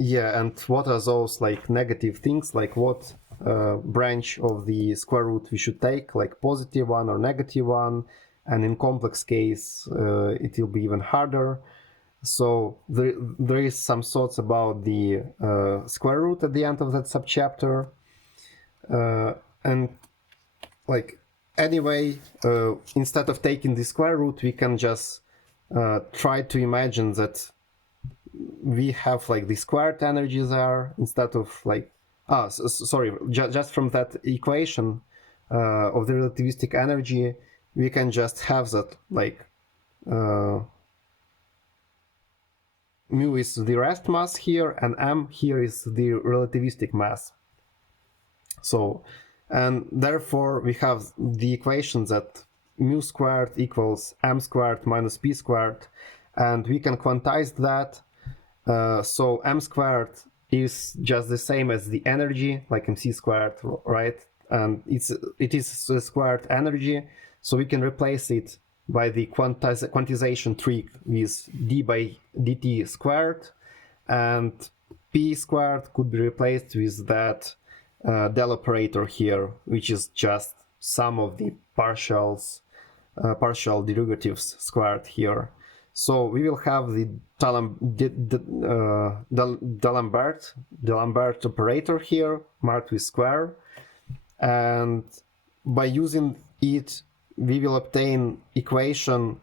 Yeah, and what are those like negative things, like what branch of the square root we should take, like positive one or negative one, and in complex case it will be even harder. So there is some thoughts about the square root at the end of that subchapter, and like anyway, instead of taking the square root, we can just try to imagine that we have like the squared energy there instead of like sorry, just from that equation of the relativistic energy, we can just have that like mu is the rest mass here and m here is the relativistic mass. So, and therefore we have the equation that mu squared equals m squared minus p squared, and we can quantize that. So m squared is just the same as the energy, like mc squared, right? And it is a squared energy, so we can replace it by the quantization trick with d by dt squared, and p squared could be replaced with that del operator here, which is just sum of the partial derivatives squared here. So we will have the D'Alembert operator here marked with square, and by using it we will obtain equation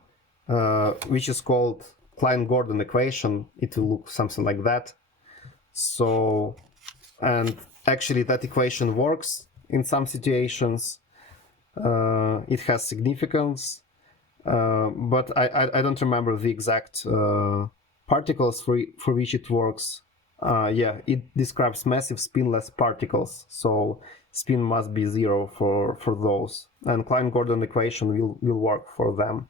which is called Klein-Gordon equation. It will look something like that. So, and actually that equation works in some situations. It has significance. But I don't remember the exact particles for which it works. it describes massive spinless particles, so spin must be 0 for those, and Klein-Gordon equation will work for them.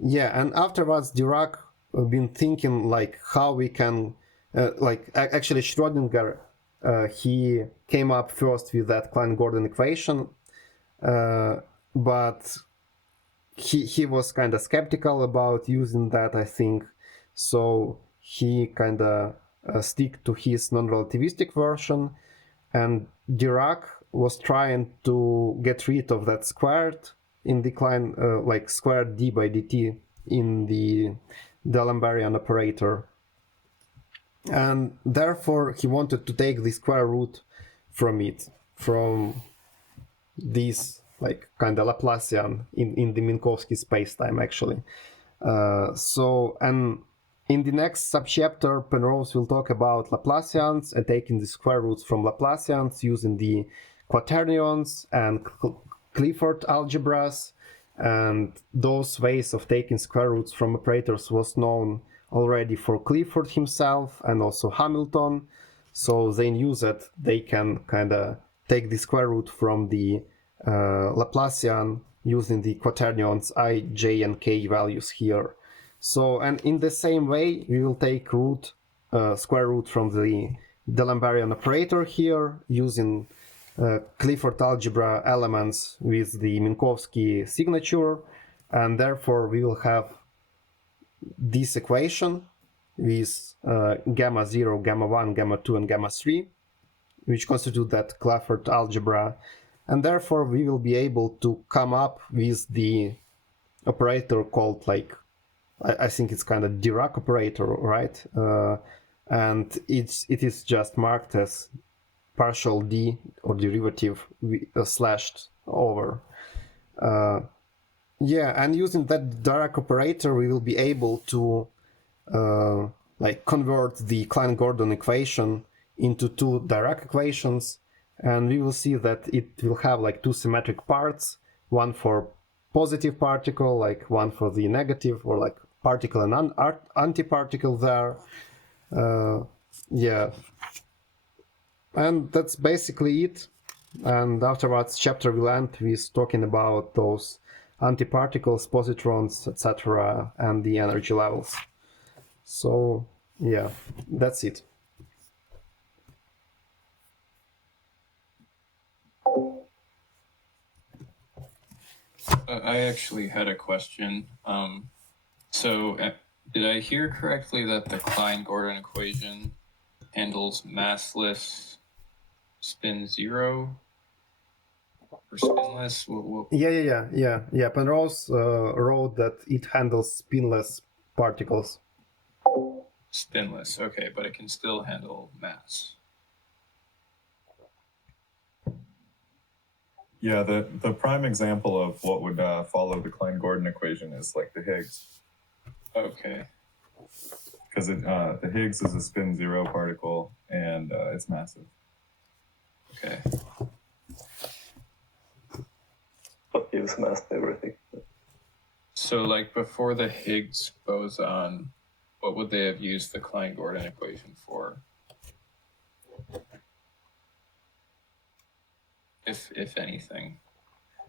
Yeah, and afterwards Dirac been thinking like how we can actually Schrödinger he came up first with that Klein-Gordon equation, but he was kind of skeptical about using that, I think, so he kind of stick to his non-relativistic version, and Dirac was trying to get rid of that squared in the Klein, like squared d by dt in the D'Alembert operator, and therefore he wanted to take the square root from it, from this like kind of Laplacian in the Minkowski spacetime actually. So, and in the next subchapter, Penrose will talk about Laplacians and taking the square roots from Laplacians using the quaternions and Clifford algebras, and those ways of taking square roots from operators was known already for Clifford himself and also Hamilton, so they knew that they can kind of take the square root from the Laplacian using the quaternions I, j, and k values here. So, and in the same way, we will take square root from the D'Alembert operator here using Clifford algebra elements with the Minkowski signature, and therefore we will have this equation with gamma 0, gamma 1, gamma 2, and gamma 3, which constitute that Clifford algebra, and therefore we will be able to come up with the operator called, like, I think it's kind of Dirac operator, right? And it is just marked as partial d or derivative slashed over. Yeah, and using that Dirac operator, we will be able to like convert the Klein-Gordon equation into two Dirac equations, and we will see that it will have like two symmetric parts, one for positive particle, like one for the negative, or like particle and antiparticle there. Yeah, and that's basically it. And afterwards, chapter will end with talking about those antiparticles, positrons, etc., and the energy levels. So yeah, that's it. I actually had a question. Did I hear correctly that the Klein-Gordon equation handles massless spin 0 or spinless? Yeah. Penrose wrote that it handles spinless particles. Spinless, okay, but it can still handle mass. Yeah, the prime example of what would follow the Klein-Gordon equation is like the Higgs. Okay. Because the Higgs is a spin 0 particle, and it's massive. Okay. What gives mass to everything? So, like, before the Higgs boson, what would they have used the Klein-Gordon equation for? If anything.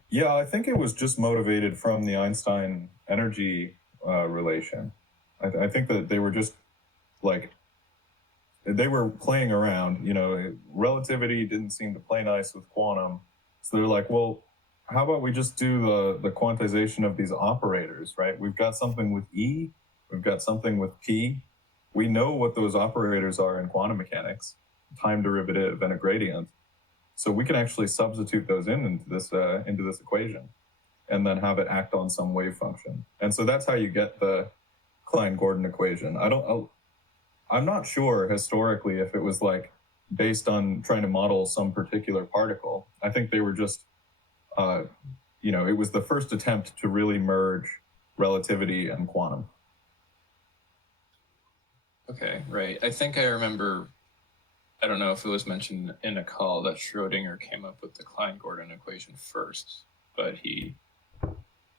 Yeah, I think it was just motivated from the Einstein energy relation. I think that they were just like, they were playing around, you know, relativity didn't seem to play nice with quantum. So they're like, well, how about we just do the quantization of these operators, right? We've got something with E, we've got something with P. We know what those operators are in quantum mechanics, time derivative and a gradient. So we can actually substitute those into this equation and then have it act on some wave function. And so that's how you get the Klein-Gordon equation. I'm not sure historically if it was like based on trying to model some particular particle. I think they were just, it was the first attempt to really merge relativity and quantum. Okay, right. I think I remember, I don't know if it was mentioned in a call that Schrödinger came up with the Klein-Gordon equation first, but he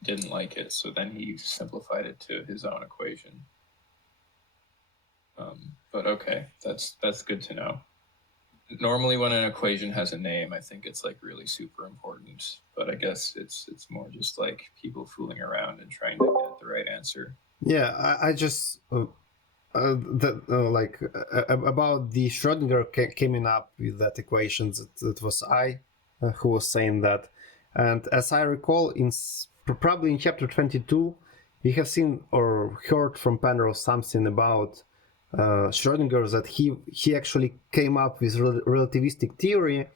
didn't like it, so then he simplified it to his own equation. But okay, that's good to know. Normally, when an equation has a name, I think it's like really super important. But I guess it's more just like people fooling around and trying to get the right answer. Yeah, I just about the Schrödinger coming up with that equation. It was I who was saying that, and as I recall, probably in chapter 22, we have seen or heard from Penrose something about Schrödinger, that he actually came up with relativistic theory,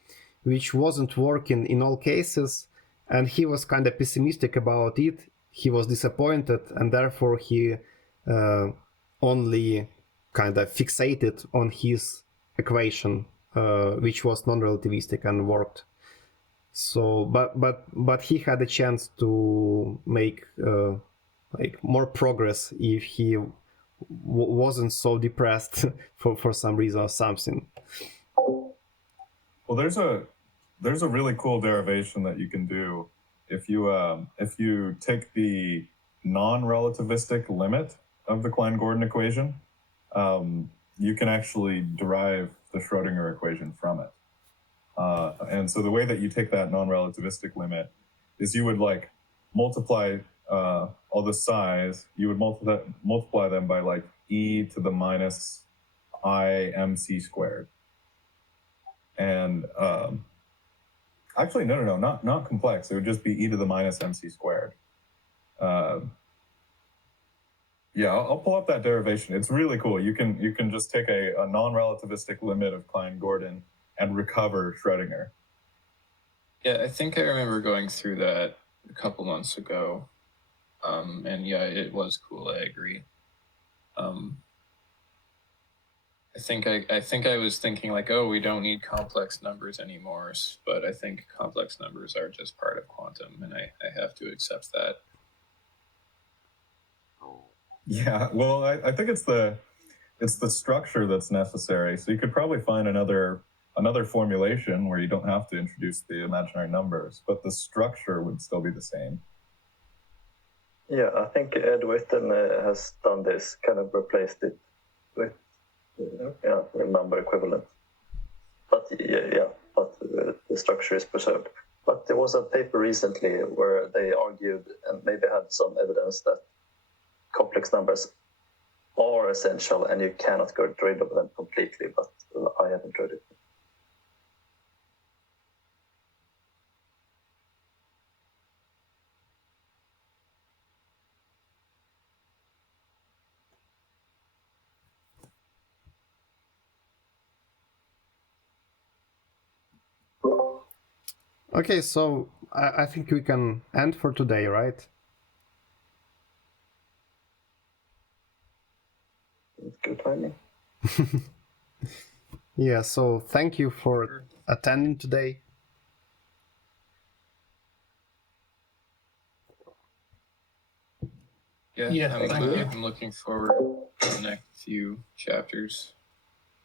which wasn't working in all cases, and he was kind of pessimistic about it. He was disappointed, and therefore he only kind of fixated on his equation, which was non-relativistic and worked. So, but he had a chance to make like more progress if he wasn't so depressed for some reason or something. Well, there's a really cool derivation that you can do if you take the non-relativistic limit of the Klein-Gordon equation. You can actually derive the Schrödinger equation from it. And so the way that you take that non-relativistic limit is you would like multiply all the size. You would multiply them by like e to the minus I mc squared. And actually, no, not complex. It would just be e to the minus mc squared. Yeah, I'll pull up that derivation. It's really cool. You can just take a non-relativistic limit of Klein-Gordon and recover Schrödinger. Yeah, I think I remember going through that a couple months ago. And yeah, it was cool. I agree. I think I was thinking like, oh, we don't need complex numbers anymore, but I think complex numbers are just part of quantum, and I have to accept that. Yeah, well, I think it's the structure that's necessary. So you could probably find another formulation where you don't have to introduce the imaginary numbers, but the structure would still be the same. Yeah, I think Ed Witten has done this, kind of replaced it with a number equivalent. But but the structure is preserved. But there was a paper recently where they argued and maybe had some evidence that complex numbers are essential and you cannot get rid of them completely, but I haven't read it. Okay, so I think we can end for today, right? Good timing. Yeah, so thank you for attending today. Yeah, Yeah, thank you. I'm looking forward to the next few chapters.